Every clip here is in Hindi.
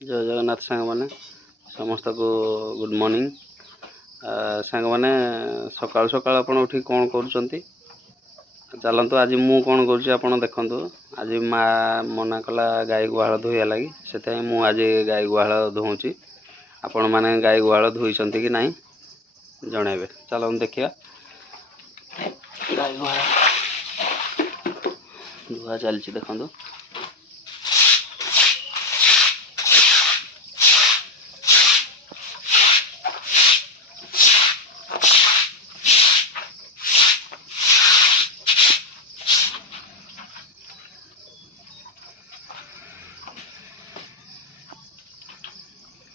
जय जगन्नाथ सांग मैंने समस्त को गुड मॉर्निंग सांग मैंने सकाल सकाल आप उठी कौन कर चलतु आज मु कौन कर देखु आज माँ मना कला गाई गुहाल धोया लगी से मु आज गाई गुहाल धोऊँगी आपण मैंने गाई गुहाल धोई कि नहीं जनइबे चलो देखिए गाई गुहाल धुआ चलती देखु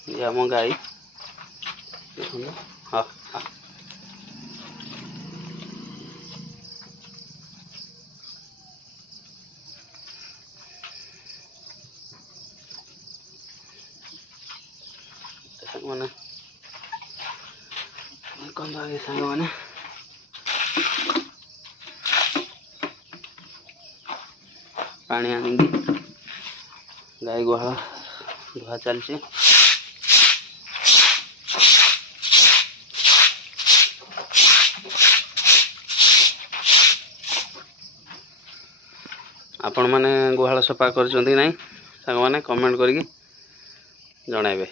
ये आम गाई हाँ हाँ मैंने कौन आगे सांग मैंने पानी आनिकी गाई गुहाल धुआ चलती आपण मैंने गुहाल सफा कर नहीं सांग मैंने कमेंट करके जनइबे।